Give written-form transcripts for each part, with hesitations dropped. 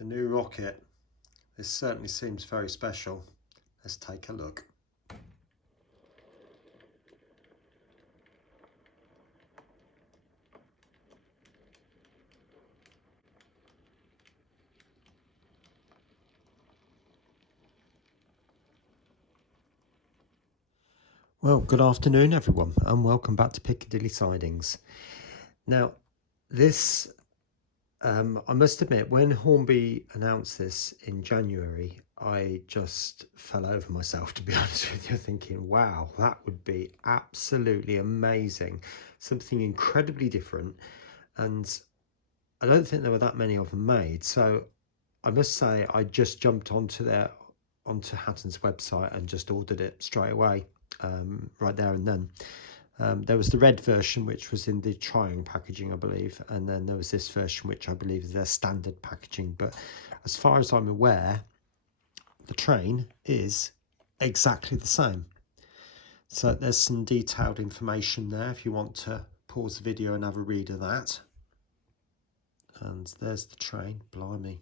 the new rocket. This certainly seems very special. Let's take a look. Well, good afternoon everyone, and welcome back to Piccadilly Sidings. Now, this, I must admit, when Hornby announced this in January, I just fell over myself, to be honest with you, thinking, wow, that would be absolutely amazing. Something incredibly different, and I don't think there were that many of them made. So I must say, I just jumped onto Hatton's website and just ordered it straight away. Right there and then. There was the red version, which was in the triangle packaging, I believe, and then there was this version, which I believe is their standard packaging. But as far as I'm aware, the train is exactly the same. So there's some detailed information there if you want to pause the video and have a read of that. And there's the train. Blimey,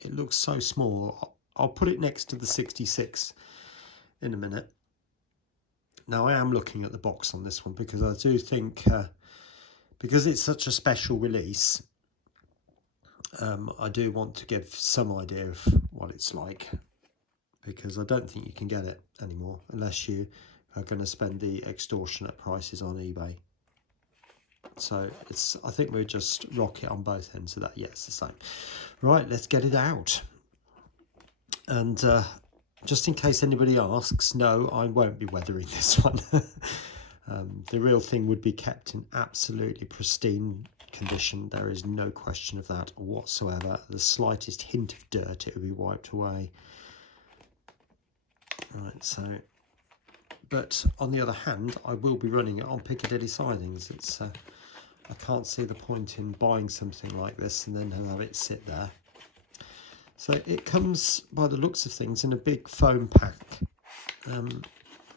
it looks so small. I'll put it next to the 66 in a minute. Now, I am looking at the box on this one because I do think, because it's such a special release, I do want to give some idea of what it's like, because I don't think you can get it anymore unless you are going to spend the extortionate prices on eBay. So I think we'll just rock it on both ends of that. Yeah, it's the same. Right, let's get it out. And just in case anybody asks, no, I won't be weathering this one. The real thing would be kept in absolutely pristine condition. There is no question of that whatsoever. The slightest hint of dirt, it would be wiped away. Right, so, but on the other hand, I will be running it on Piccadilly Sidings. It's I can't see the point in buying something like this and then have it sit there. So it comes, by the looks of things, in a big foam pack.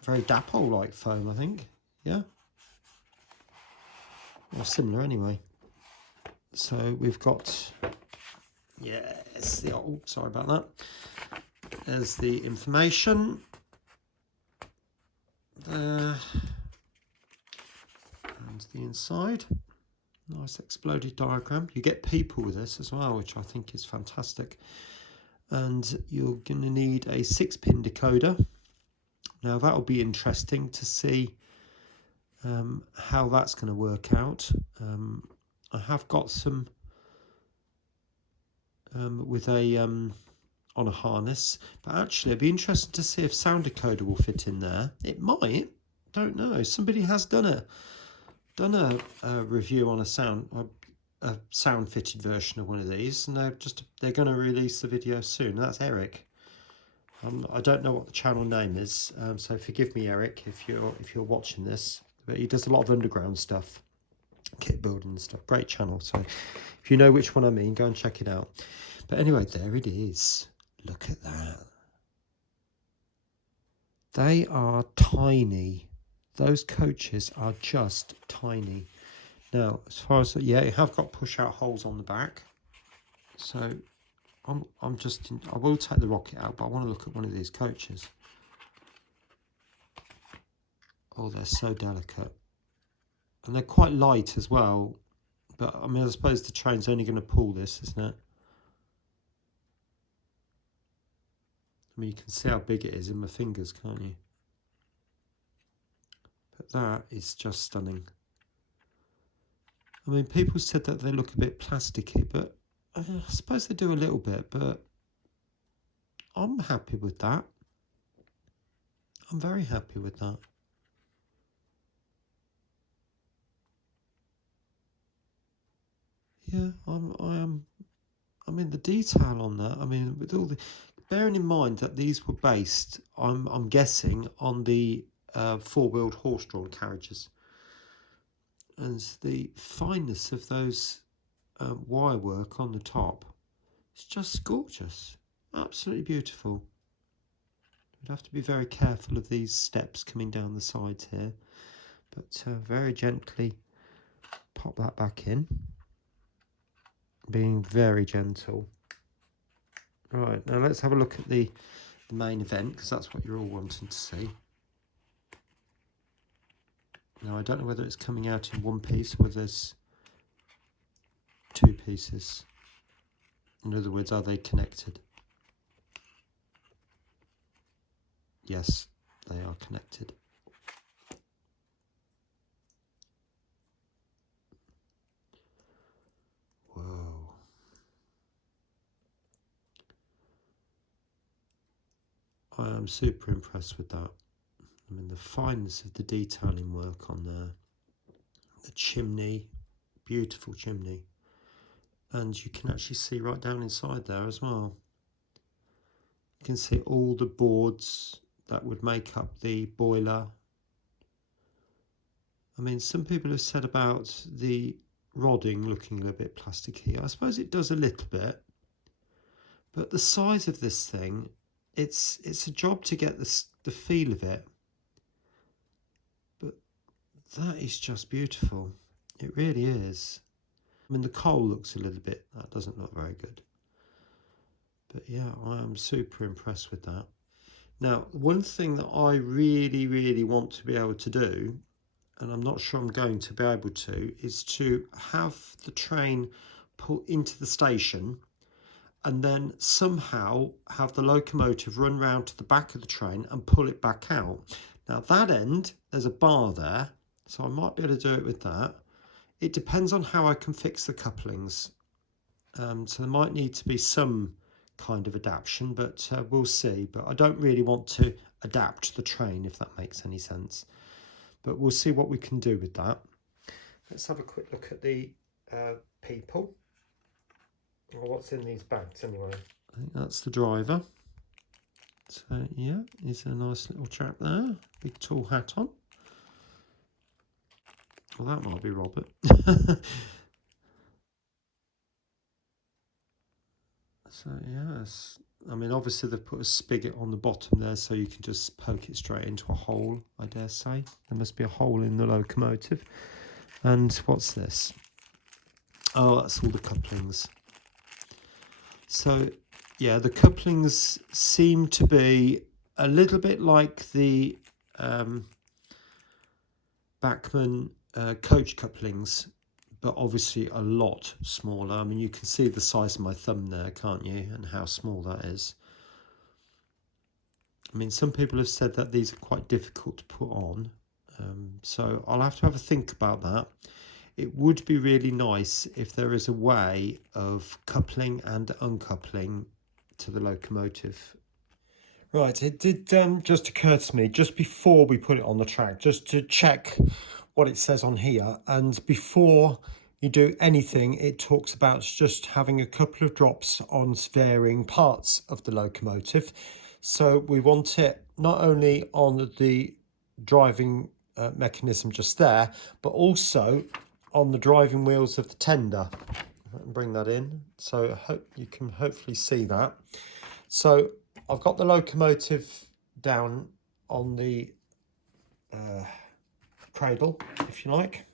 Very Dapol-like foam, I think. Yeah? Or similar anyway. So we've got, yes, oh, sorry about that. There's the information. There. And the inside. Nice exploded diagram. You get people with this as well, which I think is fantastic. And you're going to need a 6-pin decoder. Now that'll be interesting to see how that's going to work out. I have got some with a on a harness, but actually it'd be interesting to see if sound decoder will fit in there. It might, don't know. Somebody has done a review on a sound fitted version of one of these, and they're going to release the video soon. That's Eric. I don't know what the channel name is, so forgive me, Eric, if you're watching this. But he does a lot of underground stuff, kit building and stuff. Great channel. So if you know which one I mean, go and check it out. But anyway, there it is. Look at that. They are tiny. Those coaches are just tiny. Now, as far as, yeah, you have got push-out holes on the back. So I will take the rocket out, but I want to look at one of these coaches. Oh, they're so delicate. And they're quite light as well. But, I mean, I suppose the train's only going to pull this, isn't it? I mean, you can see how big it is in my fingers, can't you? But that is just stunning. I mean, people said that they look a bit plasticky, but I suppose they do a little bit, but I'm happy with that. I'm very happy with that. Yeah, I am. I mean, the detail on that. I mean, with all the, bearing in mind that these were based, I'm guessing, on the four-wheeled horse-drawn carriages, and the fineness of those wire work on the top, it's just gorgeous, absolutely beautiful. We'd have to be very careful of these steps coming down the sides here, but very gently pop that back in, being very gentle. Right, now let's have a look at the main event, because that's what you're all wanting to see. Now I don't know whether it's coming out in one piece or there's two pieces. In other words, are they connected? Yes, they are connected. Whoa. I am super impressed with that. I mean, the fineness of the detailing work on there. The chimney, beautiful chimney. And you can actually see right down inside there as well. You can see all the boards that would make up the boiler. I mean, some people have said about the rodding looking a little bit plasticky. I suppose it does a little bit. But the size of this thing, it's a job to get the feel of it. But that is just beautiful. It really is. I mean, the coal looks a little bit, that doesn't look very good. But yeah, I am super impressed with that. Now, one thing that I really want to be able to do, and I'm not sure I'm going to be able to, is to have the train pull into the station and then somehow have the locomotive run round to the back of the train and pull it back out. Now that end, there's a bar there, so I might be able to do it with that. It depends on how I can fix the couplings. So there might need to be some kind of adaptation, but we'll see. But I don't really want to adapt the train, if that makes any sense. But we'll see what we can do with that. Let's have a quick look at the people. Or what's in these bags anyway. I think that's the driver. So yeah, he's a nice little chap there. Big tall hat on. Well, that might be Robert. So yes, I mean, obviously they've put a spigot on the bottom there so you can just poke it straight into a hole, I dare say. There must be a hole in the locomotive. And what's this? Oh, that's all the couplings. So yeah, the couplings seem to be a little bit like the Bachmann coach couplings, but obviously a lot smaller. I mean, you can see the size of my thumb there, can't you? And how small that is. I mean, some people have said that these are quite difficult to put on. So I'll have to have a think about that. It would be really nice if there is a way of coupling and uncoupling to the locomotive. Right, it did just occur to me just before we put it on the track, just to check what it says on here. And before you do anything, it talks about just having a couple of drops on varying parts of the locomotive. So we want it not only on the driving mechanism just there, but also on the driving wheels of the tender. Bring that in, so you can hopefully see that. So I've got the locomotive down on the cradle, if you like.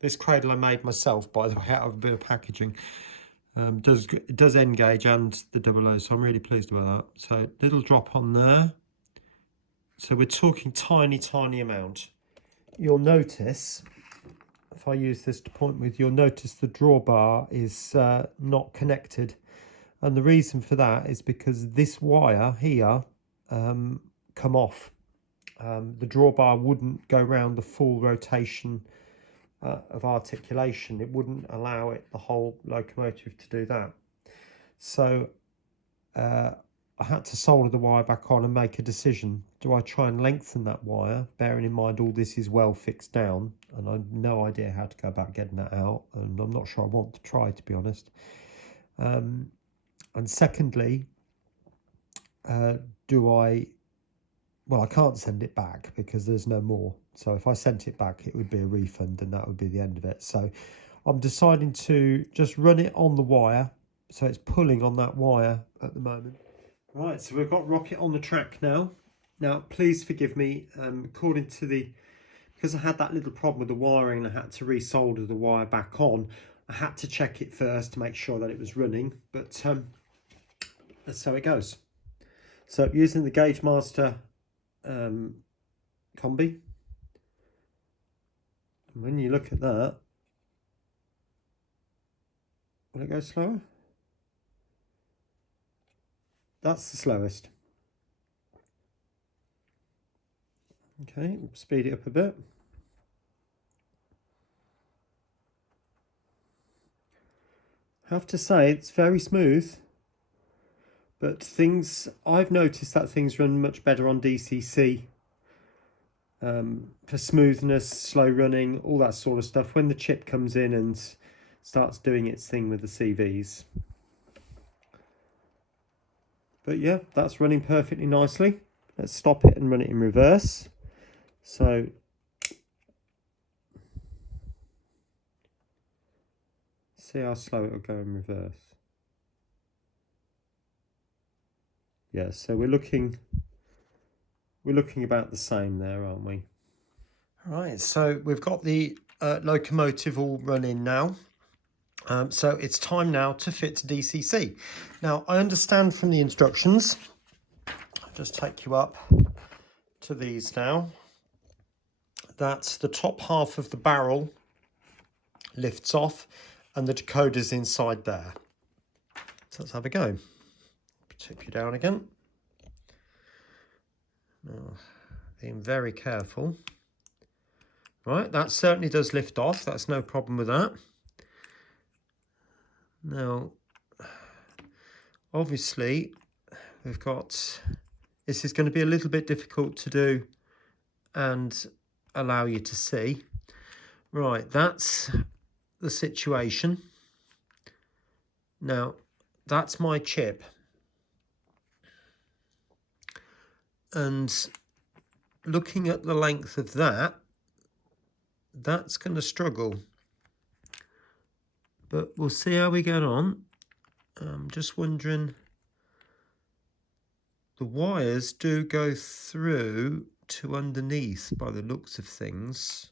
This cradle I made myself, by the way, out of a bit of packaging. It does engage and the double O, so I'm really pleased about that. So little drop on there. So we're talking tiny amount. You'll notice, if I use this to point with, you'll notice the drawbar is not connected. And the reason for that is because this wire here come off. The drawbar wouldn't go round the full rotation of articulation. It wouldn't allow it, the whole locomotive, to do that. So I had to solder the wire back on and make a decision. Do I try and lengthen that wire, bearing in mind all this is well fixed down, and I've no idea how to go about getting that out, and I'm not sure I want to try, to be honest. And secondly, well, I can't send it back because there's no more. So if I sent it back, it would be a refund and that would be the end of it. So I'm deciding to just run it on the wire. So it's pulling on that wire at the moment. Right, so we've got Rocket on the track now. Now, please forgive me, because I had that little problem with the wiring, I had to resolder the wire back on. I had to check it first to make sure that it was running, but that's how it goes. So using the Gauge Master combi, when you look at that, will it go slower? That's the slowest. Okay, speed it up a bit. I have to say it's very smooth, but I've noticed that things run much better on DCC for smoothness, slow running, all that sort of stuff, when the chip comes in and starts doing its thing with the CVs. But yeah, that's running perfectly nicely. Let's stop it and run it in reverse. So see how slow it will go in reverse. Yeah, so we're looking about the same there, aren't we? Right, so we've got the locomotive all running now. So it's time now to fit to DCC. Now, I understand from the instructions, I'll just take you up to these now, that the top half of the barrel lifts off and the decoder's inside there. So let's have a go. Tip you down again. Now, being very careful. Right, that certainly does lift off. That's no problem with that. Now, obviously, this is going to be a little bit difficult to do and allow you to see. Right, that's the situation. Now, that's my chip. And looking at the length of that, that's going to struggle. But we'll see how we get on. I'm just wondering, the wires do go through to underneath by the looks of things.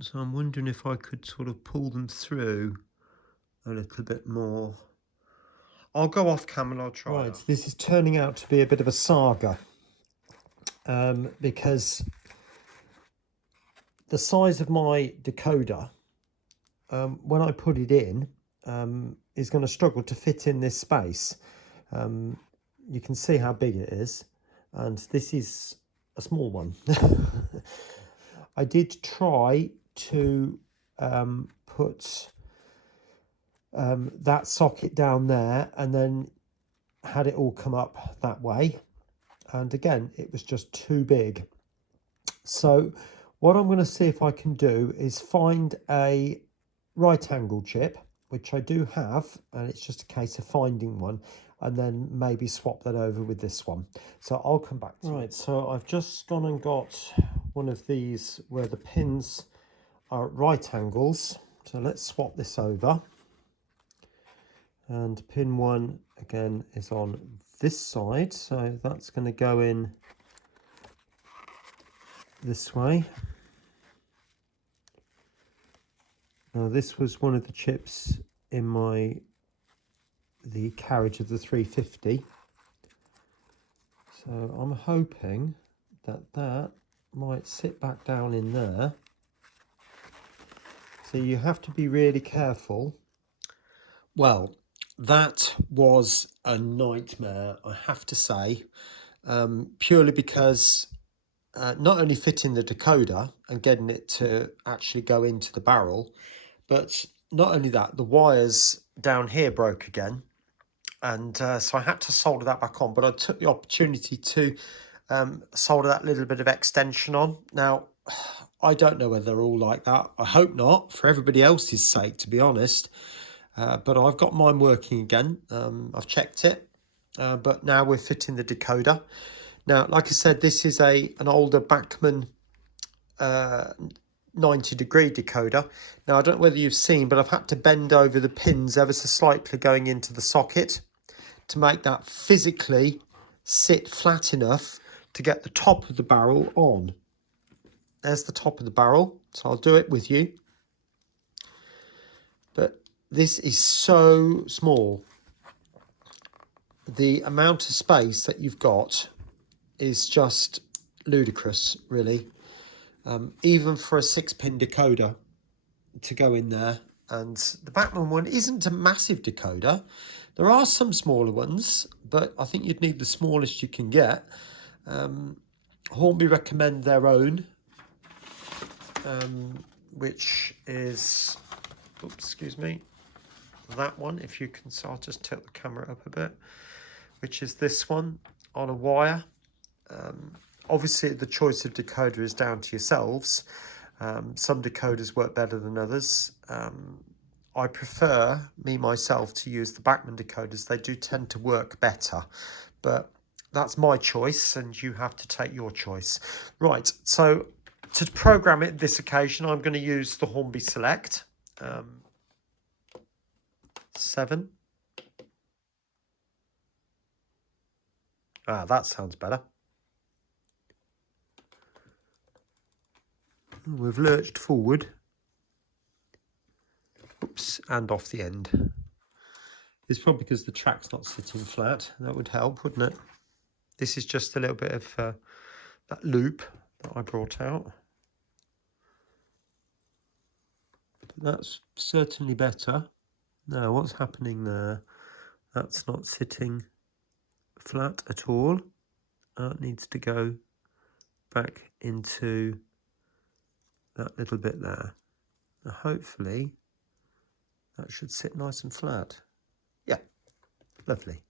So I'm wondering if I could sort of pull them through a little bit more. I'll go off cam and I'll try. Right, this is turning out to be a bit of a saga because the size of my decoder, when I put it in, is going to struggle to fit in this space. You can see how big it is, and this is a small one. I did try to put that socket down there and then had it all come up that way, and again it was just too big. So what I'm going to see if I can do is find a right angle chip, which I do have, and it's just a case of finding one and then maybe swap that over with this one. So I'll come back to it. Right, so I've just gone and got one of these where the pins are at right angles. So let's swap this over. And pin 1 again is on this side, so that's going to go in this way. Now this was one of the chips in the carriage of the 350. So I'm hoping that might sit back down in there. So you have to be really careful. Well, that was a nightmare, I have to say, purely because not only fitting the decoder and getting it to actually go into the barrel, but not only that, the wires down here broke again. And so I had to solder that back on, but I took the opportunity to solder that little bit of extension on. Now, I don't know whether they're all like that. I hope not, for everybody else's sake, to be honest. But I've got mine working again. I've checked it, but now we're fitting the decoder. Now, like I said, this is an older Bachmann 90-degree decoder. Now, I don't know whether you've seen, but I've had to bend over the pins ever so slightly going into the socket to make that physically sit flat enough to get the top of the barrel on. There's the top of the barrel, so I'll do it with you. But this is so small. The amount of space that you've got is just ludicrous, really. Even for a 6-pin decoder to go in there. And the Bachmann one isn't a massive decoder. There are some smaller ones, but I think you'd need the smallest you can get. Hornby recommend their own, which is, oops, excuse me, that one. If you can, so I'll just tilt the camera up a bit, which is this one on a wire. Obviously, the choice of decoder is down to yourselves. Some decoders work better than others. I prefer, myself, to use the Bachmann decoders. They do tend to work better, but that's my choice and you have to take your choice. Right, so to program it this occasion, I'm going to use the Hornby Select 7. Ah, that sounds better. We've lurched forward. Oops, and off the end. It's probably because the track's not sitting flat. That would help, wouldn't it? This is just a little bit of that loop that I brought out. But that's certainly better. Now, what's happening there? That's not sitting flat at all. That needs to go back into that little bit there. Now, hopefully, that should sit nice and flat. Yeah, lovely.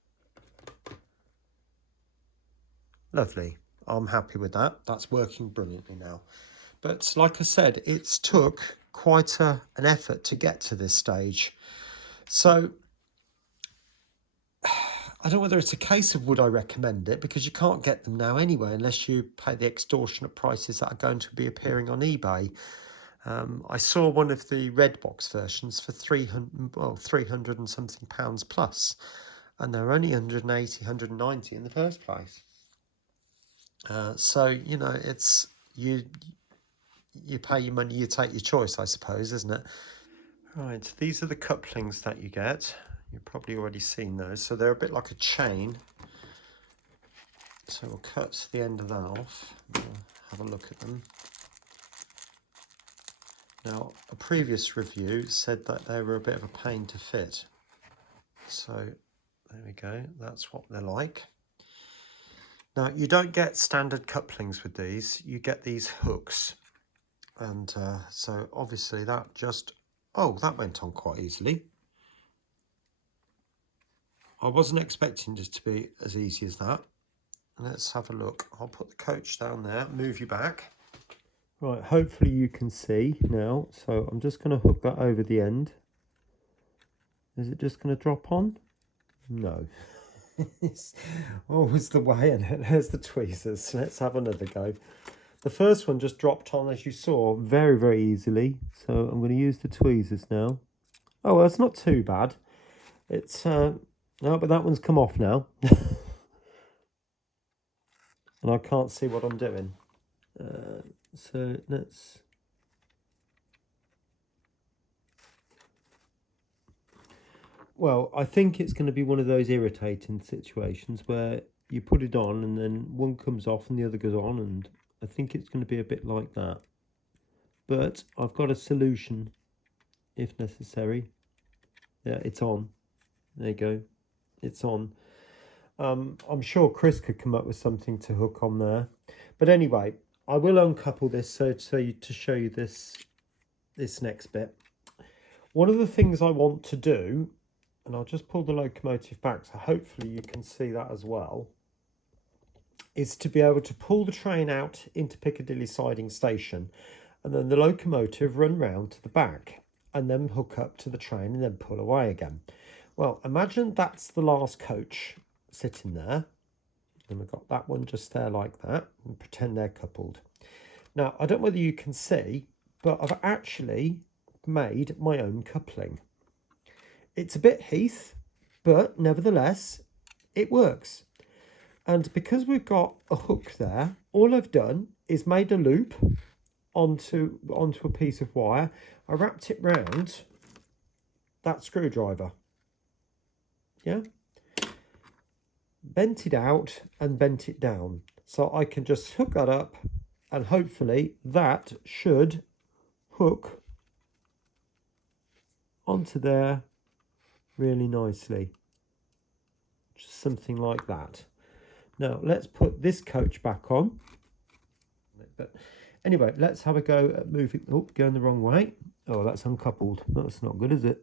Lovely. I'm happy with that. That's working brilliantly now. But like I said, it's took quite an effort to get to this stage. So I don't know whether it's a case of would I recommend it, because you can't get them now anyway unless you pay the extortionate prices that are going to be appearing on eBay. I saw one of the red box versions for 300 and something pounds plus, and they're only 180, 190 in the first place. So, you know, it's you pay your money, you take your choice, I suppose, isn't it? Right, these are the couplings that you get. You've probably already seen those. So they're a bit like a chain. So we'll cut the end of that off. We'll have a look at them. Now, a previous review said that they were a bit of a pain to fit. So there we go. That's what they're like. Now, you don't get standard couplings with these. You get these hooks. And so obviously that just, oh, that went on quite easily. I wasn't expecting it to be as easy as that. Let's have a look. I'll put the coach down there, move you back. Right, hopefully you can see now. So I'm just going to hook that over the end. Is it just going to drop on? No. It's always the way, and there's the tweezers. Let's have another go. The first one just dropped on, as you saw, very, very easily. So I'm going to use the tweezers now. Oh, well, it's not too bad. It's, no, but that one's come off now. And I can't see what I'm doing. So let's... Well, I think it's going to be one of those irritating situations where you put it on and then one comes off and the other goes on, and I think it's going to be a bit like that. But I've got a solution if necessary. Yeah, it's on. There you go. It's on. I'm sure Chris could come up with something to hook on there. But anyway, I will uncouple this to show you this next bit. One of the things I want to do, and I'll just pull the locomotive back so hopefully you can see that as well, is to be able to pull the train out into Piccadilly Sidings station and then the locomotive run round to the back and then hook up to the train and then pull away again. Well, imagine that's the last coach sitting there, and we've got that one just there like that, and pretend they're coupled. Now, I don't know whether you can see, but I've actually made my own coupling. It's a bit Heath, but nevertheless, it works. And because we've got a hook there, all I've done is made a loop onto a piece of wire. I wrapped it round that screwdriver. Yeah, bent it out and bent it down. So I can just hook that up, and hopefully that should hook onto there really nicely. Just something like that. Now let's put this coach back on. But anyway, let's have a go at moving. Oh, going the wrong way. Oh, that's uncoupled. That's not good, is it?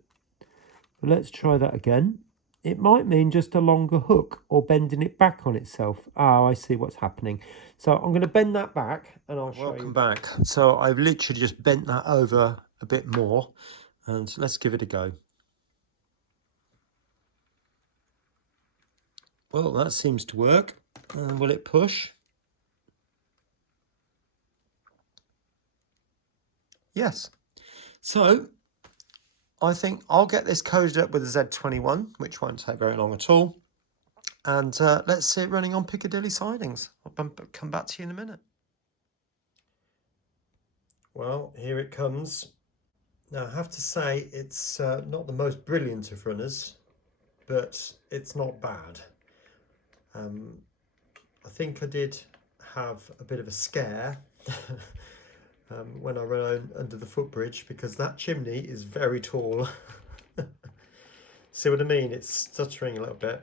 But let's try that again. It might mean just a longer hook or bending it back on itself. Ah, I see what's happening. So I'm going to bend that back and I'll show you. Welcome back. So I've literally just bent that over a bit more, and let's give it a go. Well, that seems to work. Will it push? Yes. So I think I'll get this coded up with a Z21, which won't take very long at all. And let's see it running on Piccadilly Sidings. I'll come back to you in a minute. Well, here it comes. Now, I have to say it's not the most brilliant of runners, but it's not bad. I think I did have a bit of a scare when I ran under the footbridge, because that chimney is very tall. See what I mean? It's stuttering a little bit.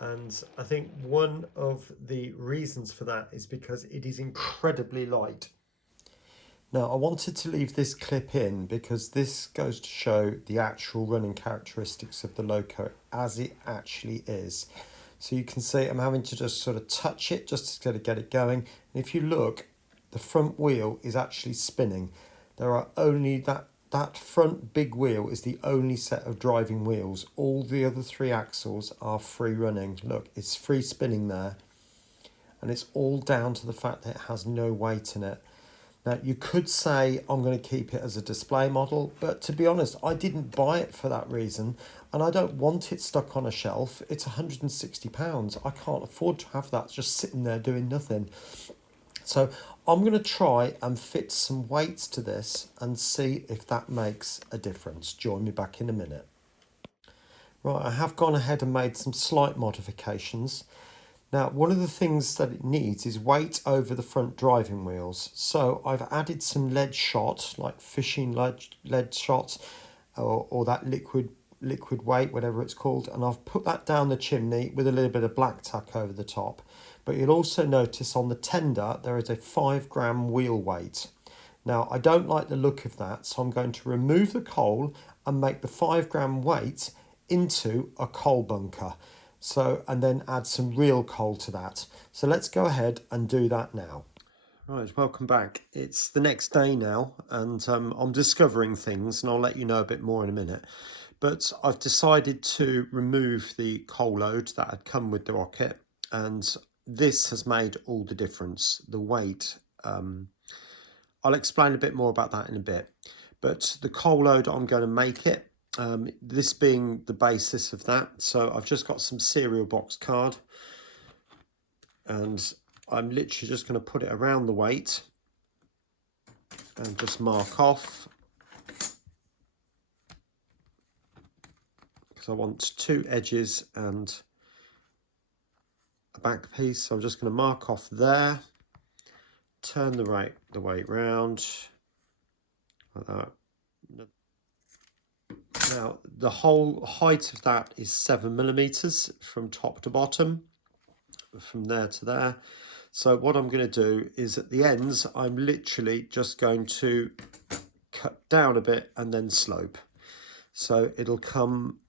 And I think one of the reasons for that is because it is incredibly light. Now, I wanted to leave this clip in because this goes to show the actual running characteristics of the loco as it actually is. So you can see I'm having to just sort of touch it just to get it going. And if you look, the front wheel is actually spinning. There are only that front big wheel is the only set of driving wheels. All the other three axles are free running. Look, it's free spinning there. And it's all down to the fact that it has no weight in it. Now, you could say I'm going to keep it as a display model, but to be honest, I didn't buy it for that reason, and I don't want it stuck on a shelf. It's £160. I can't afford to have that just sitting there doing nothing. So I'm going to try and fit some weights to this and see if that makes a difference. Join me back in a minute. Right, I have gone ahead and made some slight modifications. Now, one of the things that it needs is weight over the front driving wheels. So I've added some lead shot, like fishing lead shot, or that liquid weight, whatever it's called. And I've put that down the chimney with a little bit of black tack over the top. But you'll also notice on the tender, there is a 5 gram wheel weight. Now, I don't like the look of that, so I'm going to remove the coal and make the 5 gram weight into a coal bunker. So, and then add some real coal to that. So let's go ahead and do that now. Right, welcome back. It's the next day now, and I'm discovering things, and I'll let you know a bit more in a minute. But I've decided to remove the coal load that had come with the rocket, and this has made all the difference. The weight, I'll explain a bit more about that in a bit. But the coal load, I'm going to make it. This being the basis of that. So I've just got some cereal box card, and I'm literally just going to put it around the weight and just mark off, because I want 2 edges and a back piece. So I'm just going to mark off there, turn the weight round like that. Now, the whole height of that is 7mm from top to bottom, from there to there. So what I'm going to do is at the ends, I'm literally just going to cut down a bit and then slope. So it'll come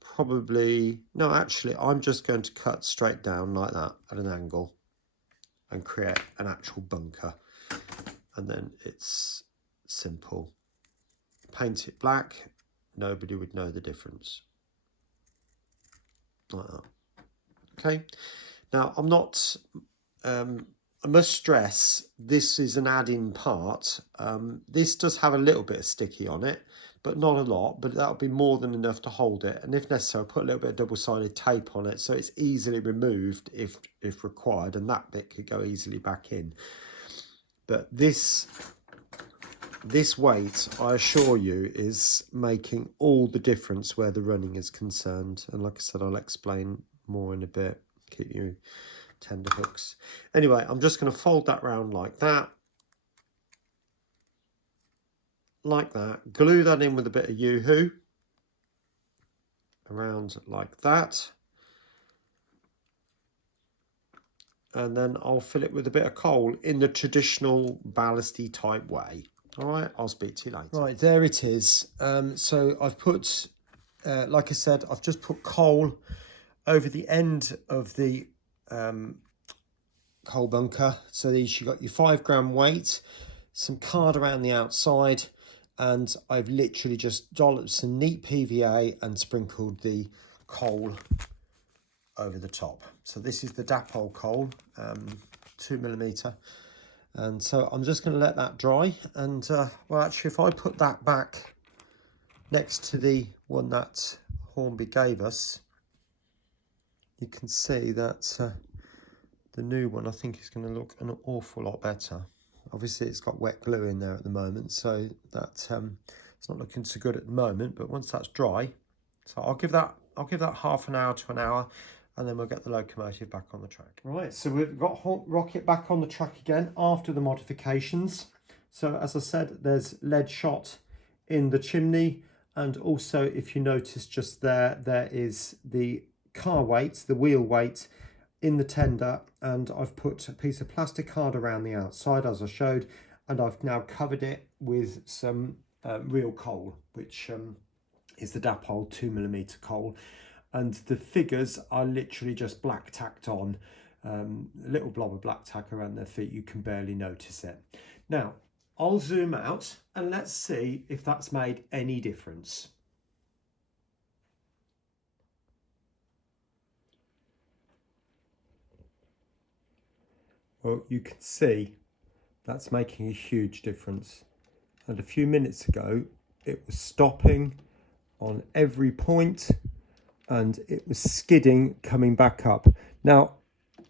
probably, no, actually, I'm just going to cut straight down like that at an angle and create an actual bunker. And then it's simple. Paint it black. Nobody would know the difference. Like that. Okay. Now, I'm not, I must stress, this is an add-in part. This does have a little bit of sticky on it, but not a lot, but that'll be more than enough to hold it. And if necessary, I'll put a little bit of double-sided tape on it so it's easily removed if required, and that bit could go easily back in. But this this weight, I assure you, is making all the difference where the running is concerned. And like I said, I'll explain more in a bit. Keep you tender hooks. Anyway, I'm just going to fold that round like that. Like that. Glue that in with a bit of Yoo-hoo. Around like that. And then I'll fill it with a bit of coal in the traditional ballasty type way. All right, I'll speak to you later. Right, there it is. So I've put, like I said, I've just put coal over the end of the coal bunker. So these, you got your 5 gram weight, some card around the outside, and I've literally just dolloped some neat PVA and sprinkled the coal over the top. So this is the dapole coal, 2mm, and so I'm just going to let that dry. And well, actually, if I put that back next to the one that Hornby gave us, you can see that the new one, I think, is going to look an awful lot better. Obviously, it's got wet glue in there at the moment, so that it's not looking so good at the moment. But once that's dry, so I'll give that half an hour to an hour, and then we'll get the locomotive back on the track. Right, so we've got Rocket back on the track again after the modifications. So as I said, there's lead shot in the chimney, and also, if you notice just there, there is the car weight, the wheel weight in the tender, and I've put a piece of plastic card around the outside as I showed, and I've now covered it with some real coal, which is the dapole 2mm coal, and the figures are literally just black tacked on, a little blob of black tack around their feet. You can barely notice it. Now I'll zoom out and let's see if that's made any difference. Well, you can see that's making a huge difference. And a few minutes ago, it was stopping on every point and it was skidding coming back up. Now,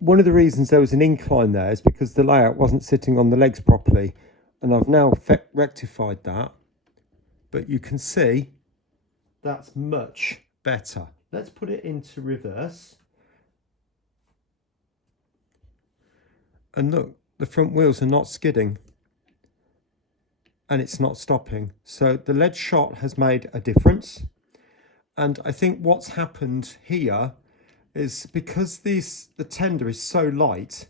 one of the reasons there was an incline there is because the layout wasn't sitting on the legs properly. And I've now rectified that. But you can see that's much better. Let's put it into reverse. And look, the front wheels are not skidding and it's not stopping. So the lead shot has made a difference. And I think what's happened here is because the tender is so light,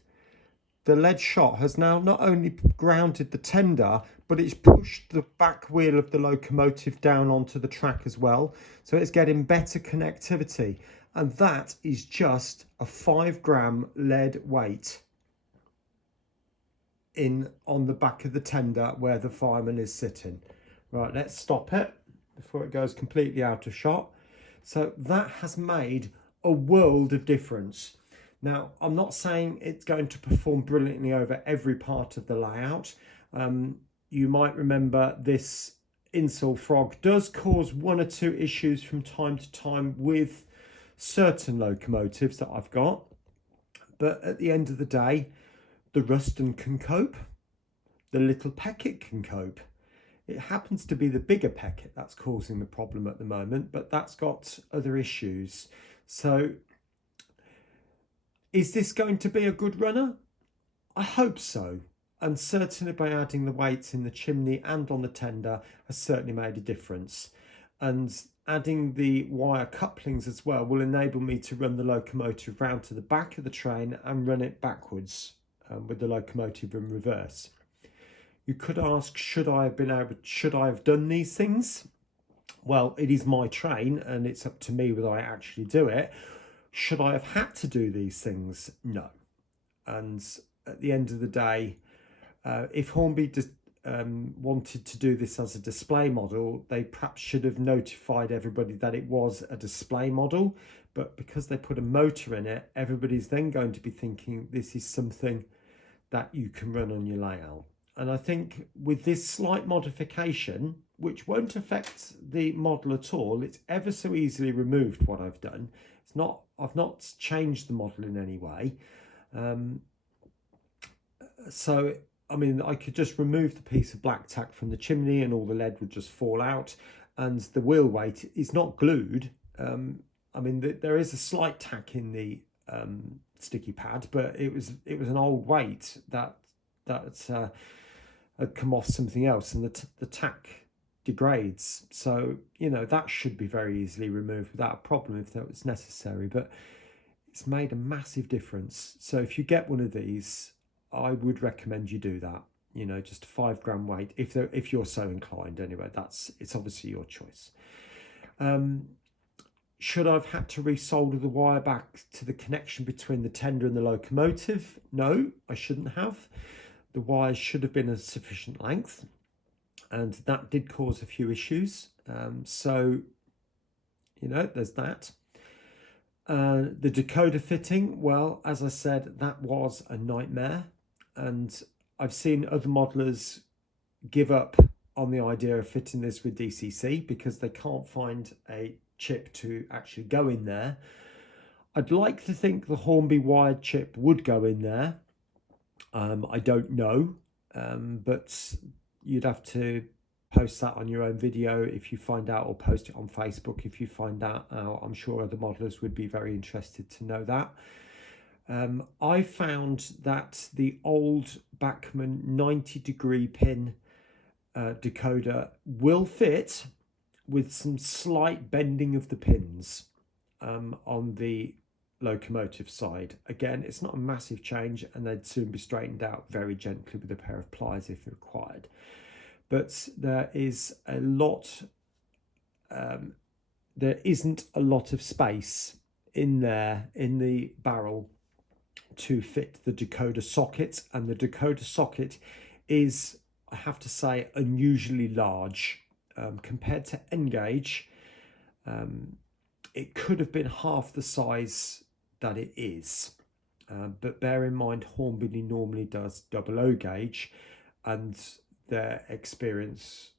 the lead shot has now not only grounded the tender, but it's pushed the back wheel of the locomotive down onto the track as well. So it's getting better connectivity. And that is just a 5 gram lead weight on the back of the tender where the fireman is sitting. Right, let's stop it before it goes completely out of shot. So that has made a world of difference. Now, I'm not saying it's going to perform brilliantly over every part of the layout. You might remember this insole frog does cause 1 or 2 issues from time to time with certain locomotives that I've got. But at the end of the day, the Ruston can cope, the little Peckett can cope. It happens to be the bigger Peckett that's causing the problem at the moment, but that's got other issues. So is this going to be a good runner? I hope so. And certainly by adding the weights in the chimney and on the tender has certainly made a difference. And adding the wire couplings as well will enable me to run the locomotive round to the back of the train and run it backwards with the locomotive in reverse. You could ask, should I have done these things? Well, it is my train and it's up to me whether I actually do it. Should I have had to do these things? No. And at the end of the day, if Hornby wanted to do this as a display model, they perhaps should have notified everybody that it was a display model. But because they put a motor in it, everybody's then going to be thinking this is something that you can run on your layout. And I think with this slight modification, which won't affect the model at all, it's ever so easily removed what I've done. I've not changed the model in any way. So I mean, I could just remove the piece of black tack from the chimney and all the lead would just fall out, and the wheel weight is not glued. I mean, there is a slight tack in the sticky pad, but it was an old weight that had come off something else, and the tack degrades. So, you know, that should be very easily removed without a problem if that was necessary, but it's made a massive difference. So if you get one of these, I would recommend you do that. You know, just a 5 gram weight if you're so inclined. Anyway, it's obviously your choice. Should I have had to resolder the wire back to the connection between the tender and the locomotive? No, I shouldn't have. The wires should have been a sufficient length, and that did cause a few issues. So, you know, there's that. The decoder fitting, well, as I said, that was a nightmare, and I've seen other modelers give up on the idea of fitting this with DCC because they can't find a chip to actually go in there. I'd like to think the Hornby wired chip would go in there. I don't know, but you'd have to post that on your own video if you find out, or post it on Facebook if you find out. I'm sure other modelers would be very interested to know that. I found that the old Bachmann 90-degree pin decoder will fit with some slight bending of the pins on the locomotive side. Again, it's not a massive change, and they'd soon be straightened out very gently with a pair of pliers if required. But there is a lot, there isn't a lot of space in there in the barrel to fit the decoder socket, and the decoder socket is, I have to say, unusually large compared to N-gauge. It could have been half the size that it is, but bear in mind Hornby normally does 00 gauge, and their experience,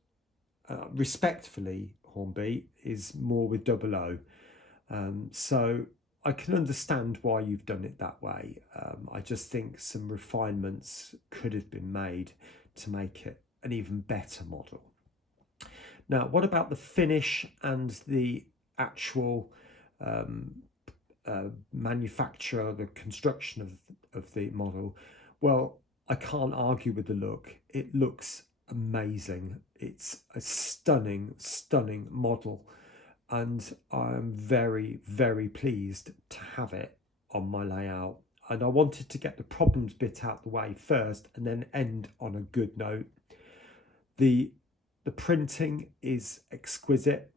respectfully, Hornby is more with 00. So I can understand why you've done it that way. I just think some refinements could have been made to make it an even better model. Now, what about the finish and the actual manufacture, the construction of the model? Well, I can't argue with the look. It looks amazing. It's a stunning, stunning model, and I'm very, very pleased to have it on my layout. And I wanted to get the problems bit out the way first and then end on a good note. The printing is exquisite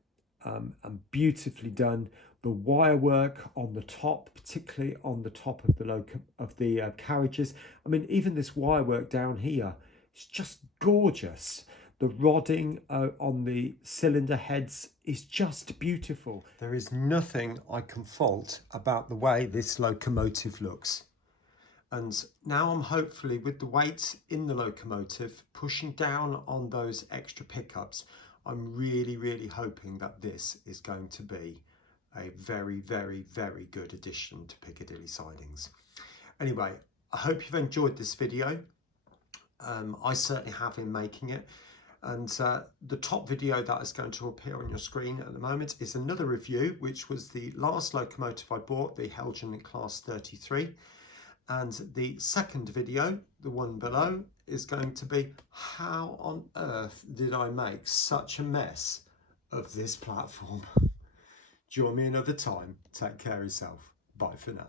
and beautifully done. The wire work on the top, particularly on the top of the carriages. I mean, even this wire work down here is just gorgeous. The rodding on the cylinder heads is just beautiful. There is nothing I can fault about the way this locomotive looks. And now I'm hopefully, with the weight in the locomotive pushing down on those extra pickups, I'm really, really hoping that this is going to be a very, very, very good addition to Piccadilly Sidings. Anyway, I hope you've enjoyed this video. I certainly have in making it. And the top video that is going to appear on your screen at the moment is another review, which was the last locomotive I bought, the Helgen Class 33. And the second video, the one below, is going to be how on earth did I make such a mess of this platform? Join me another time. Take care of yourself. Bye for now.